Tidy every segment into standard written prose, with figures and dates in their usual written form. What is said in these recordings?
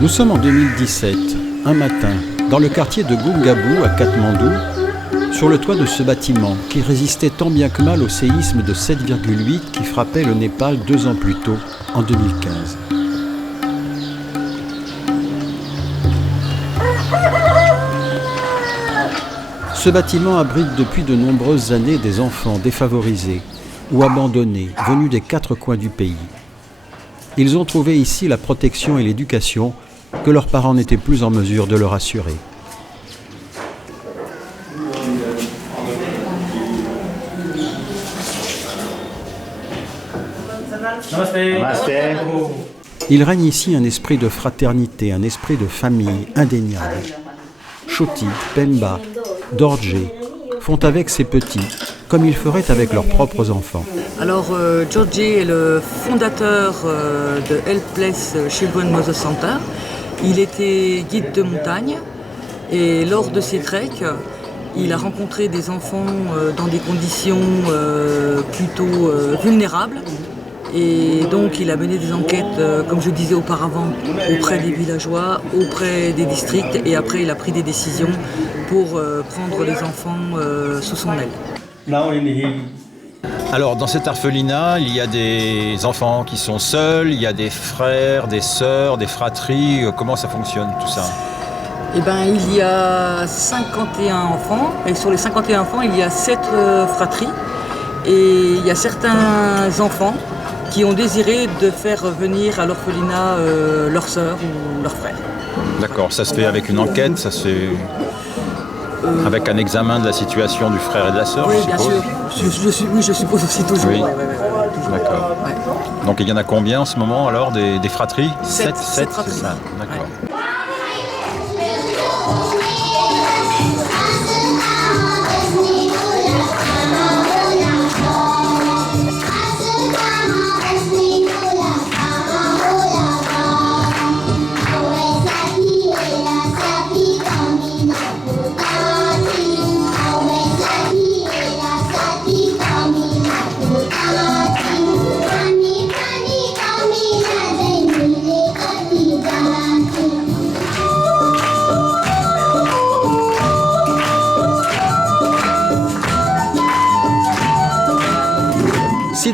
Nous sommes en 2017, un matin, dans le quartier de Gungabu à Katmandou, sur le toit de ce bâtiment qui résistait tant bien que mal au séisme de 7,8 qui frappait le Népal 2 ans plus tôt, en 2015. Ce bâtiment abrite depuis de nombreuses années des enfants défavorisés ou abandonnés, venus des 4 coins du pays. Ils ont trouvé ici la protection et l'éducation que leurs parents n'étaient plus en mesure de leur assurer. Il règne ici un esprit de fraternité, un esprit de famille indéniable. Choti, Pemba, Dorje font avec ces petits comme ils feraient avec leurs propres enfants. Alors, Dorje est le fondateur de Helpless Children Mother Center. Il était guide de montagne et lors de ses treks, il a rencontré des enfants dans des conditions plutôt vulnérables. Et donc il a mené des enquêtes, comme je disais auparavant, auprès des villageois, auprès des districts, et après il a pris des décisions pour prendre les enfants sous son aile. Alors dans cet orphelinat, il y a des enfants qui sont seuls, il y a des frères, des sœurs, des fratries. Comment ça fonctionne tout ça ? Eh bien, il y a 51 enfants, et sur les 51 enfants, il y a 7 fratries. Et il y a certains enfants qui ont désiré de faire venir à l'orphelinat leur sœur ou leur frère. D'accord, ça se fait avec une enquête, ça se fait avec un examen de la situation du frère et de la sœur, oui, je suppose. Bien sûr. Je suppose aussi toujours. Oui. Toujours. D'accord. Ouais. Donc il y en a combien en ce moment alors des fratries ? 7 c'est fratries. ça, d'accord. Ouais.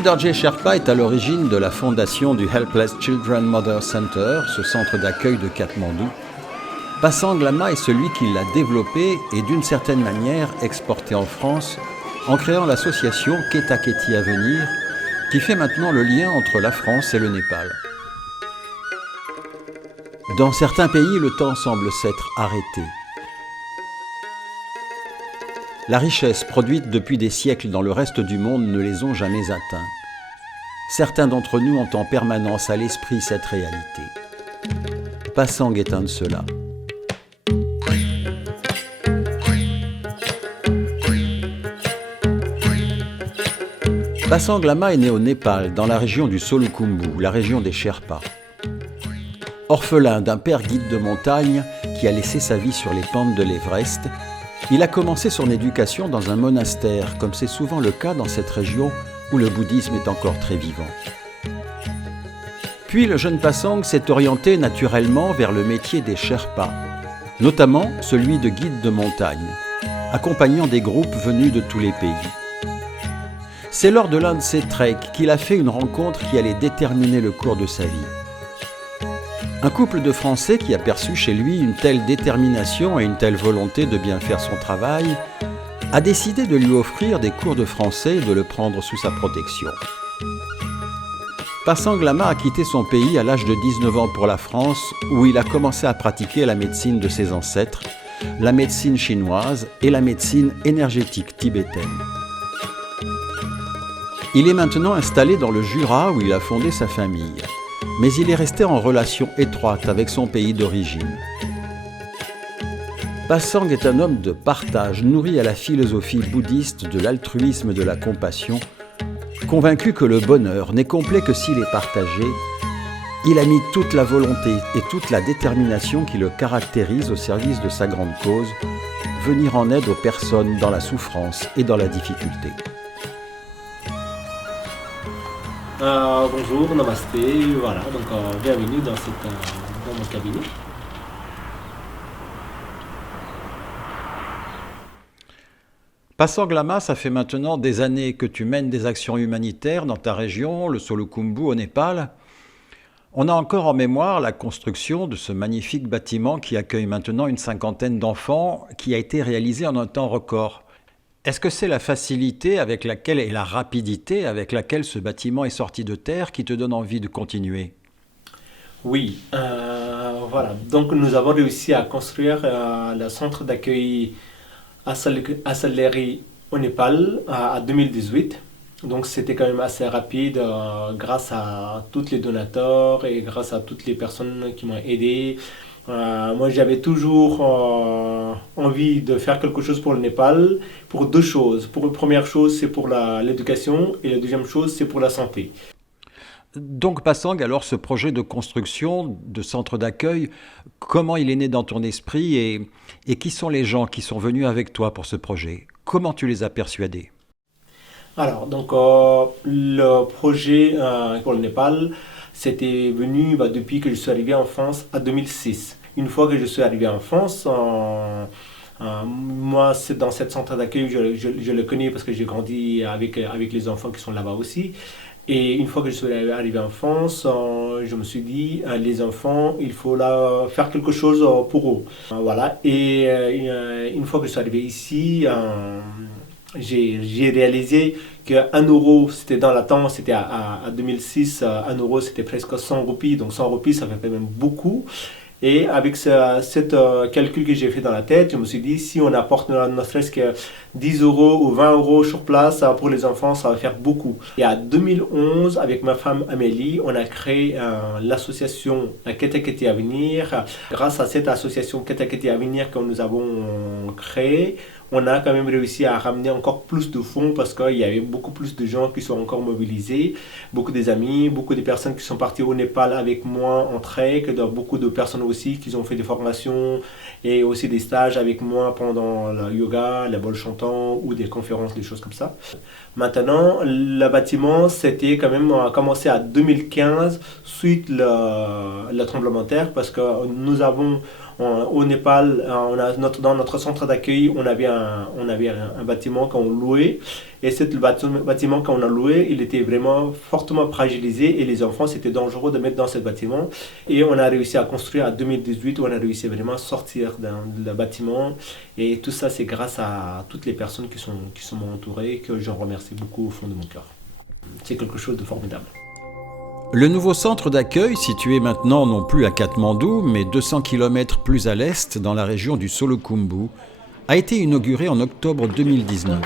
Dorje Sherpa est à l'origine de la fondation du Helpless Children Mother Center, ce centre d'accueil de Katmandou. Pasang Lama est celui qui l'a développé et d'une certaine manière exporté en France en créant l'association Keta Keti à venir, qui fait maintenant le lien entre la France et le Népal. Dans certains pays, le temps semble s'être arrêté. La richesse produite depuis des siècles dans le reste du monde ne les ont jamais atteints. Certains d'entre nous ont en permanence à l'esprit cette réalité. Pasang est un de ceux-là. Pasang Lama est né au Népal, dans la région du Solukhumbu, la région des Sherpas. Orphelin d'un père guide de montagne qui a laissé sa vie sur les pentes de l'Everest, il a commencé son éducation dans un monastère, comme c'est souvent le cas dans cette région où le bouddhisme est encore très vivant. Puis le jeune Pasang s'est orienté naturellement vers le métier des Sherpas, notamment celui de guide de montagne, accompagnant des groupes venus de tous les pays. C'est lors de l'un de ces treks qu'il a fait une rencontre qui allait déterminer le cours de sa vie. Un couple de Français qui a perçu chez lui une telle détermination et une telle volonté de bien faire son travail a décidé de lui offrir des cours de français et de le prendre sous sa protection. Pasang Lama a quitté son pays à l'âge de 19 ans pour la France, où il a commencé à pratiquer la médecine de ses ancêtres, la médecine chinoise et la médecine énergétique tibétaine. Il est maintenant installé dans le Jura où il a fondé sa famille. Mais il est resté en relation étroite avec son pays d'origine. Pasang est un homme de partage, nourri à la philosophie bouddhiste de l'altruisme et de la compassion. Convaincu que le bonheur n'est complet que s'il est partagé, il a mis toute la volonté et toute la détermination qui le caractérise au service de sa grande cause, venir en aide aux personnes dans la souffrance et dans la difficulté. Bonjour, namasté, voilà, donc bienvenue dans cette dans mon cabinet. Pasang Lama, ça fait maintenant des années que tu mènes des actions humanitaires dans ta région, le Solukhumbu au Népal. On a encore en mémoire la construction de ce magnifique bâtiment qui accueille maintenant une cinquantaine d'enfants, qui a été réalisé en un temps record. Est-ce que c'est la facilité avec laquelle et la rapidité avec laquelle ce bâtiment est sorti de terre qui te donne envie de continuer? Oui, voilà. Donc nous avons réussi à construire le centre d'accueil Asaleri au Népal en 2018. Donc c'était quand même assez rapide grâce à tous les donateurs et grâce à toutes les personnes qui m'ont aidé. Moi j'avais toujours envie de faire quelque chose pour le Népal pour deux choses. Pour la première chose c'est pour l'éducation et la deuxième chose c'est pour la santé. Donc Pasang, alors ce projet de construction de centre d'accueil, comment il est né dans ton esprit et qui sont les gens qui sont venus avec toi pour ce projet? Comment tu les as persuadés? Alors, donc, le projet pour le Népal, c'était venu depuis que je suis arrivé en France en 2006. Une fois que je suis arrivé en France, moi, c'est dans ce centre d'accueil, je le connais parce que j'ai grandi avec les enfants qui sont là-bas aussi. Et une fois que je suis arrivé en France, je me suis dit, les enfants, il faut là faire quelque chose pour eux. Voilà. Et une fois que je suis arrivé ici, j'ai réalisé que 1 euro, c'était dans la temps, c'était à 2006, 1 euro, c'était presque 100 roupies. Donc 100 roupies, ça fait quand même beaucoup. Et avec cet calcul que j'ai fait dans la tête, je me suis dit, si on apporte ne serait-ce que 10 euros ou 20 euros sur place pour les enfants, ça va faire beaucoup. Et en 2011, avec ma femme Amélie, on a créé l'association Ketaketi Avenir. Grâce à cette association Ketaketi Avenir que nous avons créée, on a quand même réussi à ramener encore plus de fonds parce qu'il y avait beaucoup plus de gens qui sont encore mobilisés, beaucoup des amis, beaucoup de personnes qui sont parties au Népal avec moi en trek, beaucoup de personnes aussi qui ont fait des formations et aussi des stages avec moi pendant le yoga, le bol chantant ou des conférences, des choses comme ça. Maintenant, le bâtiment, c'était quand même commencé en 2015 suite le tremblement de terre parce que nous avons au Népal, dans notre centre d'accueil, on avait un bâtiment qu'on louait. Et ce bâtiment qu'on a loué, il était vraiment fortement fragilisé. Et les enfants, c'était dangereux de mettre dans ce bâtiment. Et on a réussi à construire en 2018, on a réussi vraiment à sortir le bâtiment. Et tout ça, c'est grâce à toutes les personnes qui sont entourées, que j'en remercie beaucoup au fond de mon cœur. C'est quelque chose de formidable. Le nouveau centre d'accueil, situé maintenant non plus à Katmandou, mais 200 km plus à l'est, dans la région du Solukhumbu, a été inauguré en octobre 2019.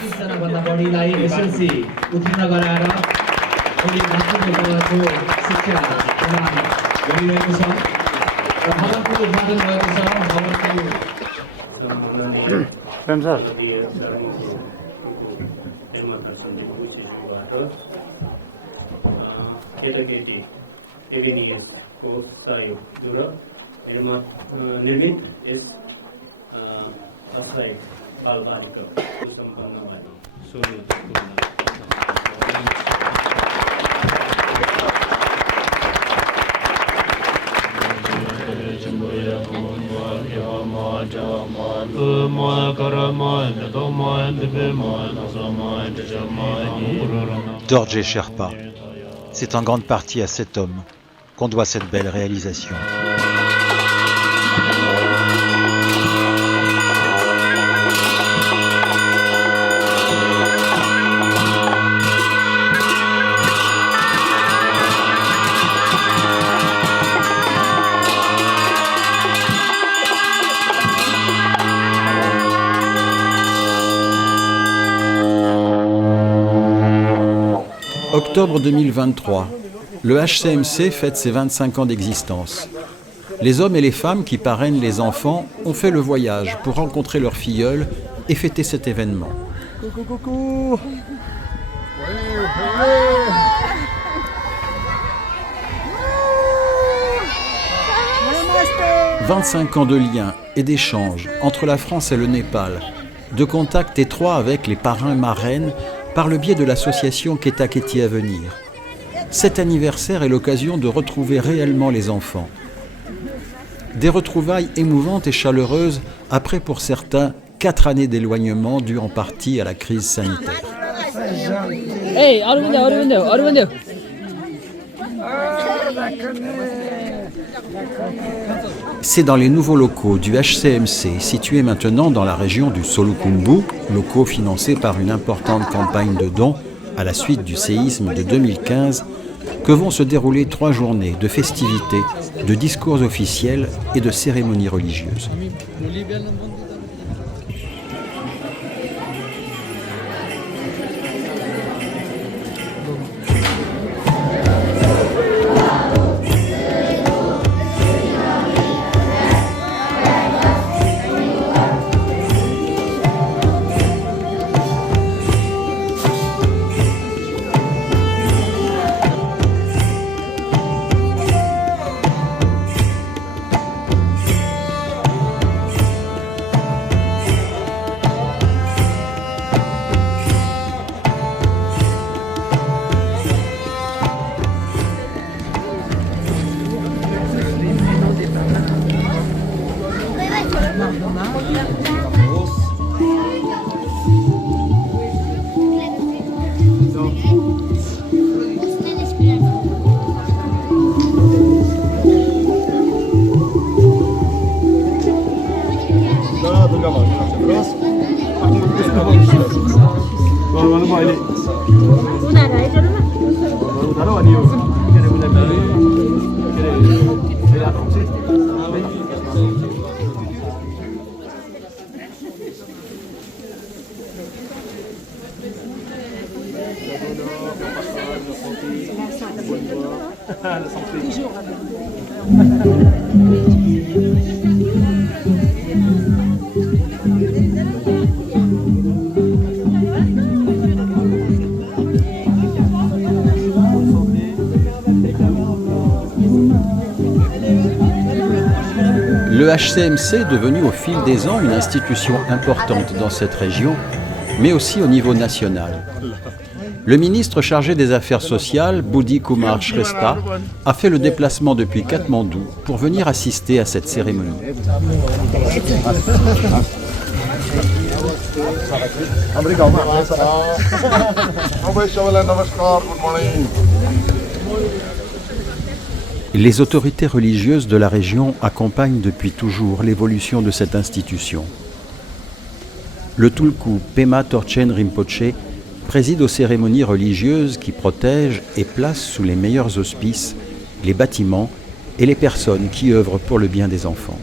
Ketaketi Avenir को सहयोग र यसमा निर्मित यस अस्थायी बालबालिका सम्पन्नमा Dorje Sherpa. C'est en grande partie à cet homme qu'on doit cette belle réalisation. Octobre 2023, le HCMC fête ses 25 ans d'existence. Les hommes et les femmes qui parrainent les enfants ont fait le voyage pour rencontrer leurs filleuls et fêter cet événement. Coucou, coucou. 25 ans de liens et d'échanges entre la France et le Népal, de contacts étroits avec les parrains-marraines par le biais de l'association Ketaketi Avenir. Cet anniversaire est l'occasion de retrouver réellement les enfants. Des retrouvailles émouvantes et chaleureuses après, pour certains, 4 années d'éloignement dues en partie à la crise sanitaire. Hey, Arvind. C'est dans les nouveaux locaux du HCMC, situés maintenant dans la région du Solukhumbu, locaux financés par une importante campagne de dons à la suite du séisme de 2015, que vont se dérouler 3 journées de festivités, de discours officiels et de cérémonies religieuses. Le HCMC est devenu au fil des ans une institution importante dans cette région, mais aussi au niveau national. Le ministre chargé des Affaires sociales, Budi Kumar Shrestha, a fait le déplacement depuis Katmandou pour venir assister à cette cérémonie. Les autorités religieuses de la région accompagnent depuis toujours l'évolution de cette institution. Le Tulku Pema Torchen Rinpoche préside aux cérémonies religieuses qui protègent et placent sous les meilleurs auspices les bâtiments et les personnes qui œuvrent pour le bien des enfants.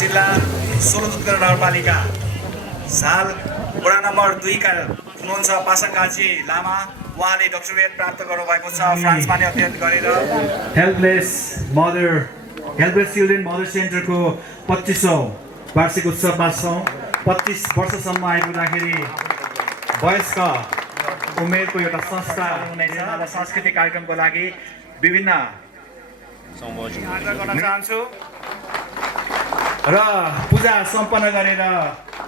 जिल्ला सोलुखुम्बु नगरपालिका साल वडा नम्बर 2 का हुनुहुन्छ पासाङ काजी लामा। उहाँले डक्टरेट प्राप्त गर्नुभएको छ फ्रान्समा नै अध्ययन गरेर। हेल्पलेस चिल्ड्रेन मदर सेन्टरको 25औं वार्षिक उत्सवमा छौँ। 25 वर्षसम्म आइपुग्दाखेरि वयस्क उमेरको एउटा संस्था हुनेछ र सांस्कृतिक कार्यक्रमको लागि विभिन्न आग्रह गर्न चाहन्छु र पूजा सम्पन्न गरेर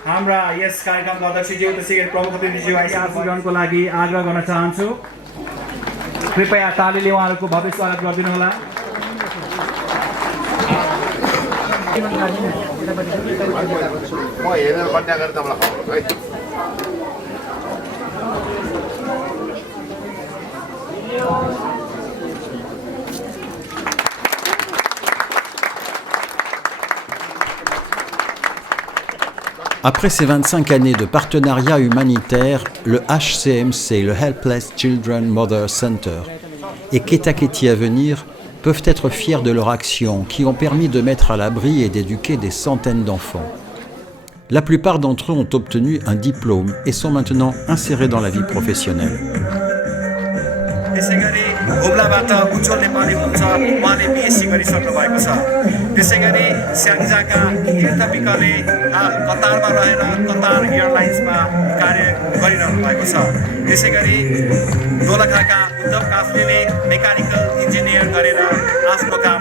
हाम्रा यस कार्यक्रमका अध्यक्षज्यू त्यसैगरी प्रमुख अतिथिज्यू आइसकेको लागि आग्रह गर्न चाहन्छु। कृपया तालीले उहाँहरूको भव्य स्वागत गरिदिनु होला। म हेरेर कन्ट्याक्ट गरेर तपाईलाई खबर है। Après ces 25 années de partenariat humanitaire, le HCMC, le Helpless Children Mother Center, et Ketaketi Avenir peuvent être fiers de leur action qui ont permis de mettre à l'abri et d'éduquer des centaines d'enfants. La plupart d'entre eux ont obtenu un diplôme et sont maintenant insérés dans la vie professionnelle. त्यसै गरी हुम्लाबाट उज्जवल नेपाली हुनुहुन्छ उहाँले बिएससी गरिसक्नु भएको छ त्यसै गरी स्याङ्जाका तीर्थ विकले हाल कतारमा रहेर कतार एयरलाइन्समा कार्य गरिरहनु भएको छ त्यसै गरी दोलखाका उद्धव काफ्लेले मेकानिकल इन्जिनियर गरेर आफ्नो काम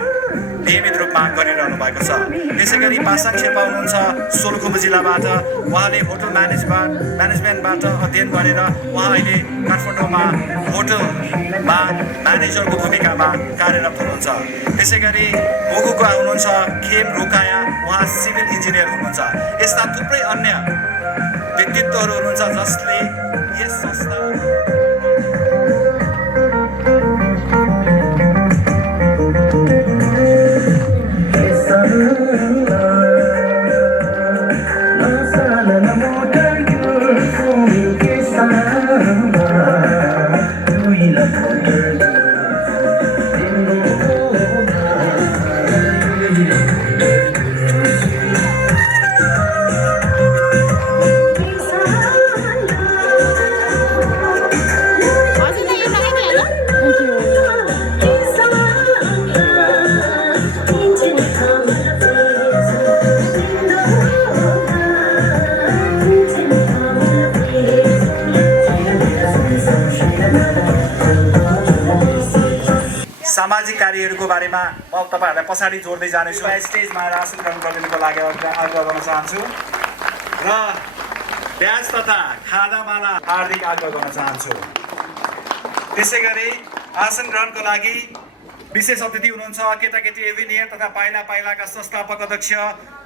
नियमित रूपमा गरिरहनु भएको छ त्यसै गरी पासाङ शेर्पा हुनुहुन्छ सोलुखुम्बु जिल्लाबाट उहाँले होटल म्यानेजमेन्टबाट अध्ययन गरेर उहाँ अहिले काठमाडौँमा होटलमा म्यानेजरको भूमिकामा कार्यरत हुनुहुन्छ त्यसै गरी मोगुका हुनुहुन्छ खेम रोकाया उहाँ सिभिल इन्जिनियर हुनुहुन्छ यस्ता थुप्रै अन्य व्यक्तित्वहरू हुनुहुन्छ जसले यस संस्था सामाजिक कार्यहरूको बारेमा म तपाईहरुलाई पछाडी जोड्दै जानेछु स्टेजमा आसन ग्रहण गर्नको लागि आग्रह गर्न चाहन्छु र ब्याज तथा खादामाला हार्दिक आग्रह गर्न चाहन्छु त्यसै गरी आसन ग्रहणको लागि विशेष अतिथि हुनुहुन्छ केटाकेटी एभिनियर तथा पाइला पाइलाका संस्थापक अध्यक्ष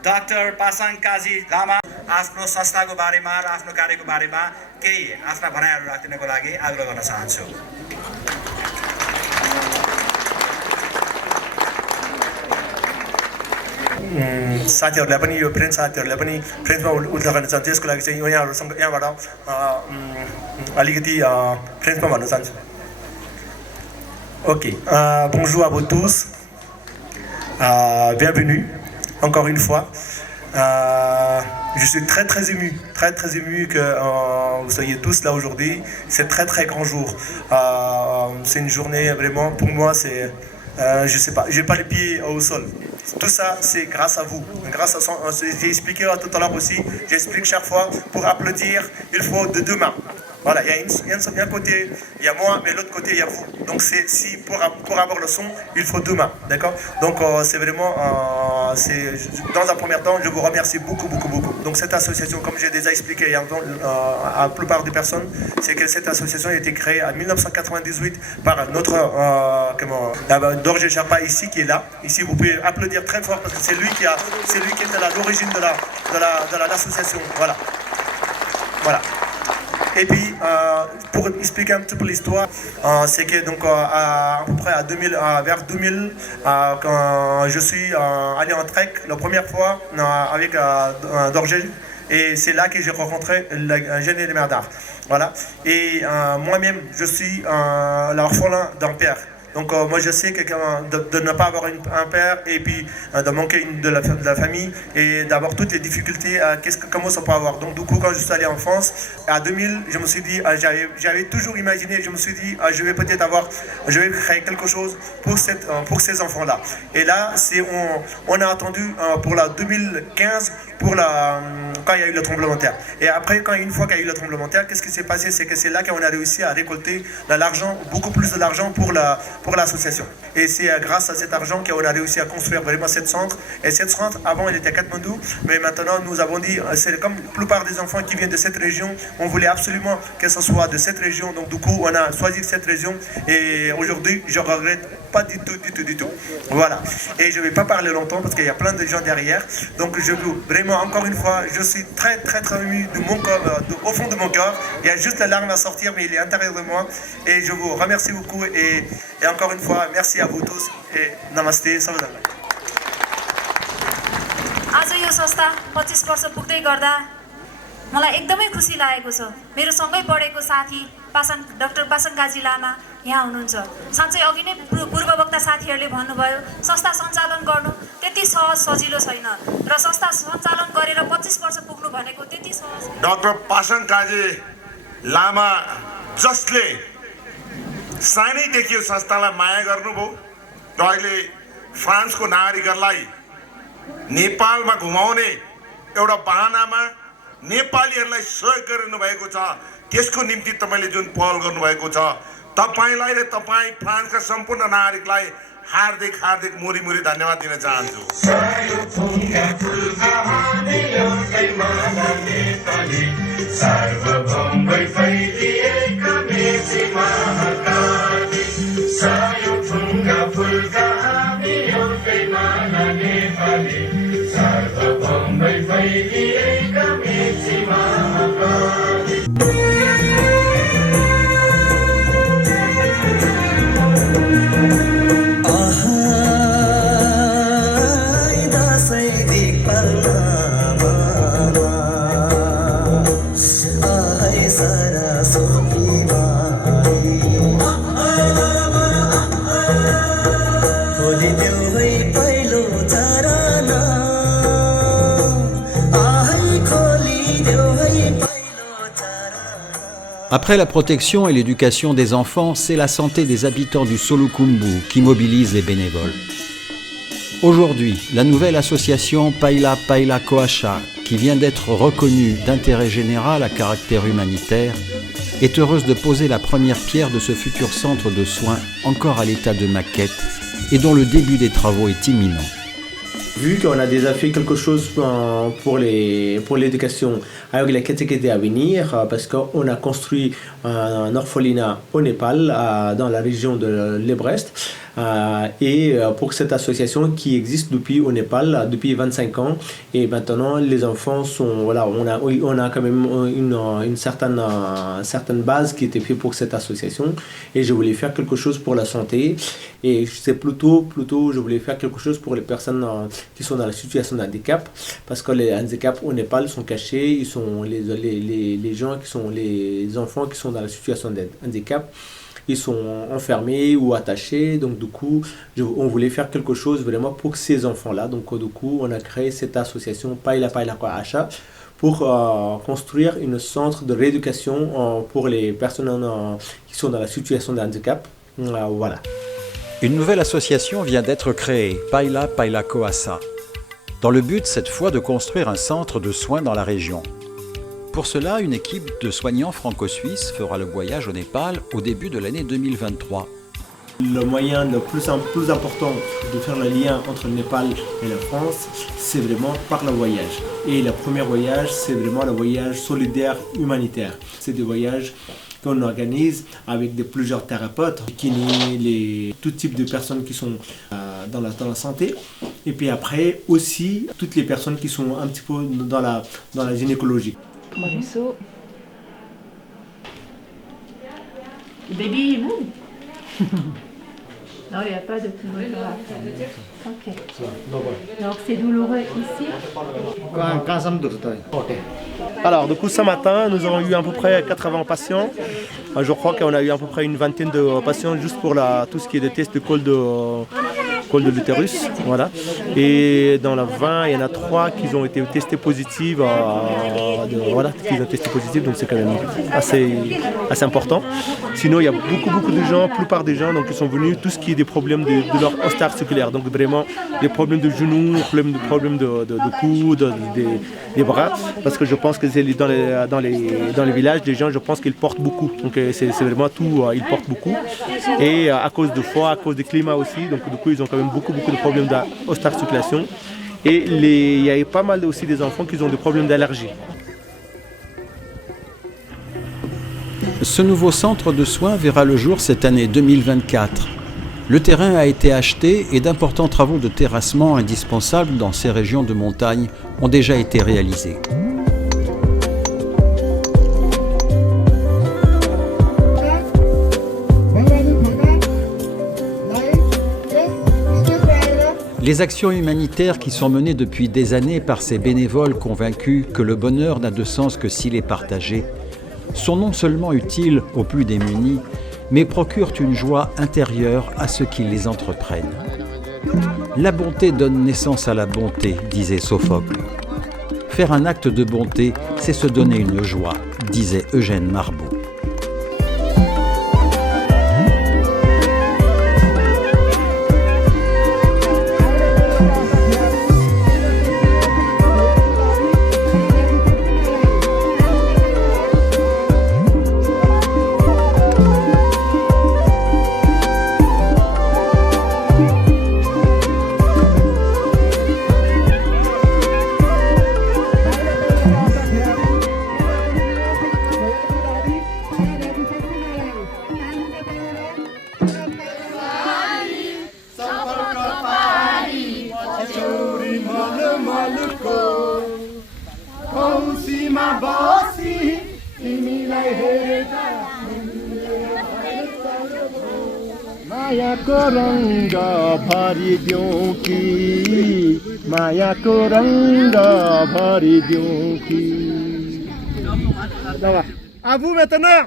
डाक्टर पासाङ काजी लामा आफ्नो संस्थाको बारेमा र आफ्नो कार्यको बारेमा केही आफ्ना भनाइहरू राख्दिनको लागि आग्रह गर्न चाहन्छु साथीहरूलाई पनि यो फ्रेन्च साथीहरूलाई पनि फ्रेन्चमा उल्लेख गर्न चाहन्छु यसको लागि चाहिँ यहाँबाट अलिकति फ्रेन्चमा भन्न चाहन्छु Ok, bonjour à vous tous, bienvenue encore une fois. Je suis très ému que vous soyez tous là aujourd'hui. C'est très grand jour. C'est une journée vraiment, pour moi, c'est, je sais pas, j'ai pas les pieds au sol. Tout ça, c'est grâce à vous. Grâce à j'ai expliqué tout à l'heure aussi. J'explique chaque fois pour applaudir, il faut de deux mains. Voilà, il y a un côté, il y a moi, mais l'autre côté, il y a vous. Donc, si pour avoir le son, il faut deux mains, d'accord? Donc, c'est vraiment, dans un premier temps, je vous remercie beaucoup. Donc, cette association, comme j'ai déjà expliqué à la plupart des personnes, c'est que cette association a été créée en 1998 par notre, Dorje Sherpa ici, qui est là. Ici, vous pouvez applaudir très fort parce que c'est lui qui était à l'origine de l'association. Voilà. Et puis, pour expliquer un petit peu l'histoire, c'est que donc à peu près vers 2000, quand je suis allé en trek la première fois avec Dorje, et c'est là que j'ai rencontré un génie de Merdard. Voilà. Et moi-même, je suis l'orphelin d'un père. Donc moi je sais que de ne pas avoir un père et puis de manquer de la famille et d'avoir toutes les difficultés, comment ça peut avoir. Donc du coup quand je suis allé en France, à 2000, je me suis dit, j'avais toujours imaginé, je me suis dit, je vais peut-être je vais créer quelque chose pour ces enfants-là. Et là, on a attendu pour la 2015, quand il y a eu le tremblement de terre. Et après, une fois qu'il y a eu le tremblement de terre, qu'est-ce qui s'est passé? C'est que c'est là qu'on a réussi à récolter de l'argent, beaucoup plus de l'argent pour l'association. Et c'est grâce à cet argent qu'on a réussi à construire vraiment cette centre. Et cette centre, avant, elle était à Katmandou, mais maintenant, nous avons dit, c'est comme la plupart des enfants qui viennent de cette région, on voulait absolument que ce soit de cette région. Donc du coup, on a choisi cette région. Et aujourd'hui, je ne regrette pas du tout. Voilà. Et je ne vais pas parler longtemps parce qu'il y a plein de gens derrière. Donc je veux vraiment, encore une fois, je suis très ému de mon corps, au fond de mon cœur. Il y a juste la larme à sortir, mais il est à l'intérieur de moi. Et je vous remercie beaucoup. Et encore une fois, merci à vous tous. Et namasté, sawadala. आज यो संस्था 25 वर्ष पुग्दै गर्दा मलाई एकदमै खुसी लागेको छ। मेरो सँगै पढेको साथी डाक्टर पासाङ काजी लामा यहाँ हुनुहुन्छ। साँच्चै अघि नै पूर्ववक्ता साथीहरूले भन्नुभयो संस्था सञ्चालन गर्नु त्यति सहज सजिलो छैन र संस्था सञ्चालन गरेर 25 वर्ष पुग्नु भनेको त्यति सहज। डाक्टर पासाङ काजी लामा जसले सानैदेखि यो संस्थालाई माया गर्नुभयो र अहिले फ्रान्सको नागरिकहरूलाई नेपालमा घुमाउने एउटा बहानामा नेपालीहरूलाई सहयोग गरिनु भएको छ। त्यसको निम्ति तपाईले जुन पहल गर्नुभएको छ तपाईलाई र तपाई फ्रान्सका सम्पूर्ण नागरिकलाई हार्दिक हार्दिक मुरी मुरी धन्यवाद दिन चाहन्छु। Après la protection et l'éducation des enfants, c'est la santé des habitants du Solukhumbu qui mobilise les bénévoles. Aujourd'hui, la nouvelle association Paila Paila Koasha, qui vient d'être reconnue d'intérêt général à caractère humanitaire, est heureuse de poser la première pierre de ce futur centre de soins encore à l'état de maquette et dont le début des travaux est imminent. Vu qu'on a déjà fait quelque chose pour l'éducation avec la catégorie à venir, parce qu'on a construit un orphelinat au Népal, dans la région de l'Ebrest, et pour cette association qui existe au Népal depuis 25 ans, et maintenant les enfants sont, voilà, on a quand même une certaine base qui était faite pour cette association, et je voulais faire quelque chose pour la santé, et c'est plutôt je voulais faire quelque chose pour les personnes qui sont dans la situation de handicap, parce que les handicaps au Népal sont cachés, ils sont les gens qui sont les enfants qui sont dans la situation de handicap, ils sont enfermés ou attachés, donc du coup on voulait faire quelque chose vraiment pour ces enfants-là, donc du coup on a créé cette association Paila Paila Koasha pour construire un centre de rééducation pour les personnes qui sont dans la situation de handicap, voilà. Une nouvelle association vient d'être créée, Paila Paila Koasha, dans le but cette fois de construire un centre de soins dans la région. Pour cela, une équipe de soignants franco-suisses fera le voyage au Népal au début de l'année 2023. Le moyen le plus important de faire le lien entre le Népal et la France, c'est vraiment par le voyage. Et le premier voyage, c'est vraiment le voyage solidaire humanitaire. C'est des voyages qu'on organise avec plusieurs thérapeutes, kinés, tout type de personnes qui sont dans la santé. Et puis après, aussi, toutes les personnes qui sont un petit peu dans la gynécologie. Baby, move. Non, il n'y a pas de chimiothérapie. Ok. Donc c'est douloureux ici. Alors, du coup, ce matin, nous avons eu à peu près 80 patients. Je crois qu'on a eu à peu près une vingtaine de patients juste pour tout ce qui est des tests de col de l'utérus, voilà. Et dans la 20, il y en a 3 qui ont été testés positifs, voilà, qui ont testé positifs, donc c'est quand même assez important. Sinon, il y a beaucoup de gens, la plupart des gens donc, qui sont venus, tout ce qui est des problèmes de leur os articulaire, donc vraiment des problèmes de genoux, des problèmes de cou, des bras, parce que je pense que dans les villages, les gens, je pense qu'ils portent beaucoup, donc c'est vraiment tout, ils portent beaucoup, et à cause de froid, à cause du climat aussi, donc du coup ils ont quand même beaucoup de problèmes d'ostarticulation, et il y a pas mal aussi des enfants qui ont des problèmes d'allergie. Ce nouveau centre de soins verra le jour cette année 2024. Le terrain a été acheté et d'importants travaux de terrassement indispensables dans ces régions de montagne ont déjà été réalisés. Les actions humanitaires qui sont menées depuis des années par ces bénévoles convaincus que le bonheur n'a de sens que s'il est partagé sont non seulement utiles aux plus démunis, mais procurent une joie intérieure à ceux qui les entreprennent. La bonté donne naissance à la bonté, disait Sophocle. Faire un acte de bonté, c'est se donner une joie, disait Eugène Marbeau. मायाको रंग भरिदिउँ कि मायाको रंग भरिदिउँ कि आबु maintenant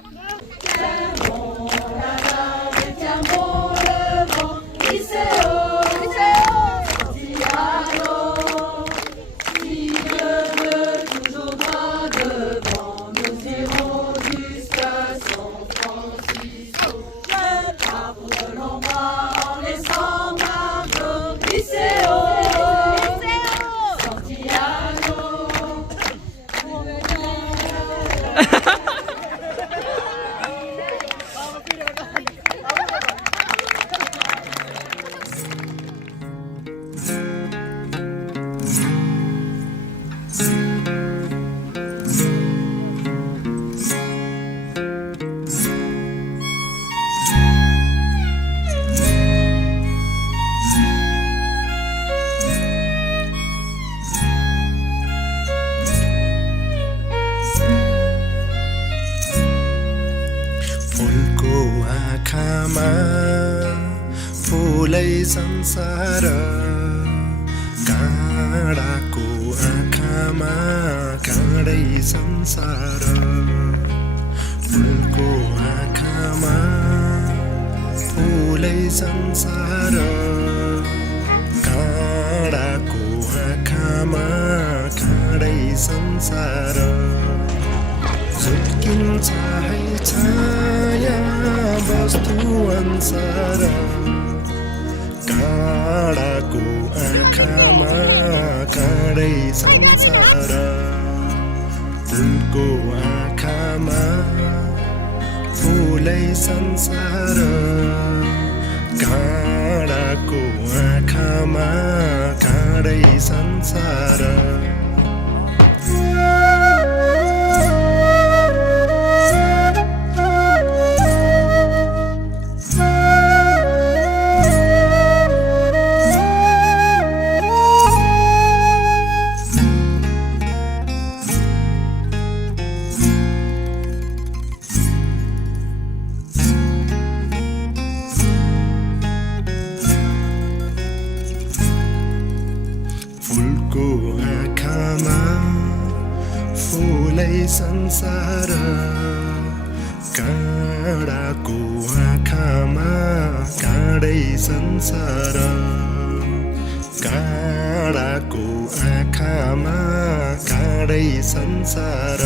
फुलै संसार काँडाको आँखामा काँडै संसार फुलको आँखामा फुलै संसार काँडाको आँखामा काँडै संसार झुल्किन्छ है छाया वस्तु अनुसार काँडाको आँखामा काँडै संसार फुलको आँखामा फुलै संसार काँडाको आँखामा काँडै संसार फुलको आँखामा फुलै संसार काँडाको आँखामा काँडै संसार काँडाको आँखामा काँडै संसार